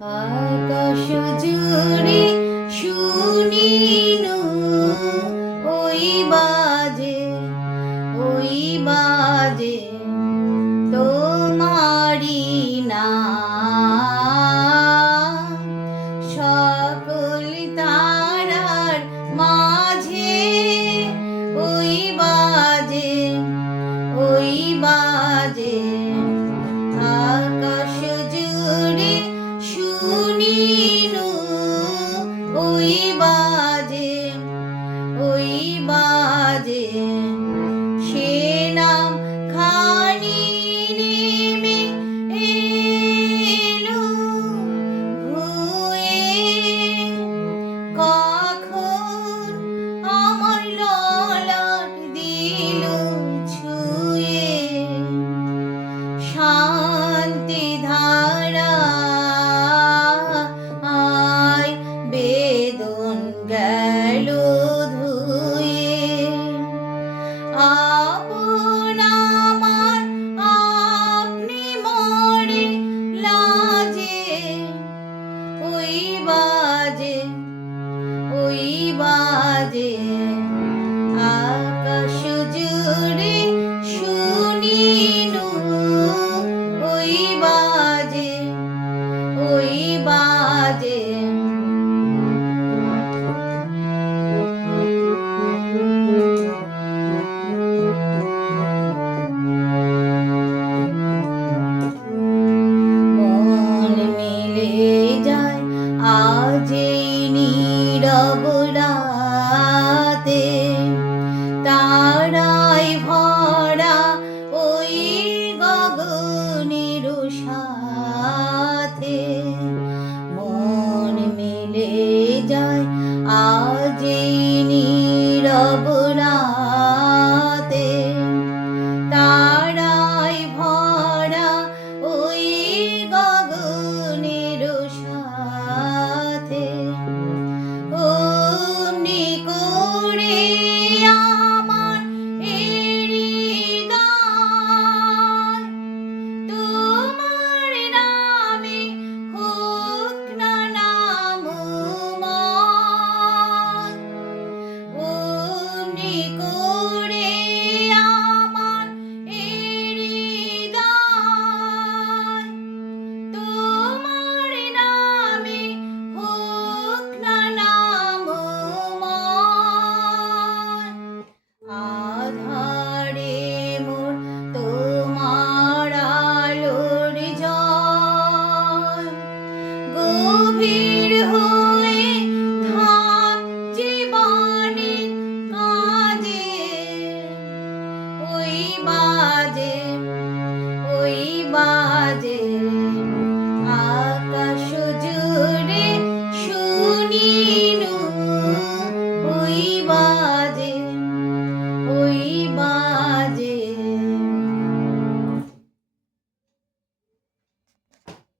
আকাশ জুড়ে শুনিনু ওই বাজে ওই বাজে তোমারি নাম। সকল তারার মাঝে ওই বাজে ওই বাজে আকাশ জুড়ে শুনিনু ওই বাজে ওই বাজে সে নাম খানি নেমে এলো ভুয়ে। কখন আমার ললাট দিল ছুঁয়ে শান্তি ধারা আয় বেদন গেল ধুয়ে। আপন আমার আপনি মরে লাজে ওই বাজে ওই বাজে আকাশ জুড়ে শুনিনু ওই বাজে ওই বাজে। মন মিলে যায় আজ এই নীরব রাতে, তারায় ভরা ওই গগনের সাথে।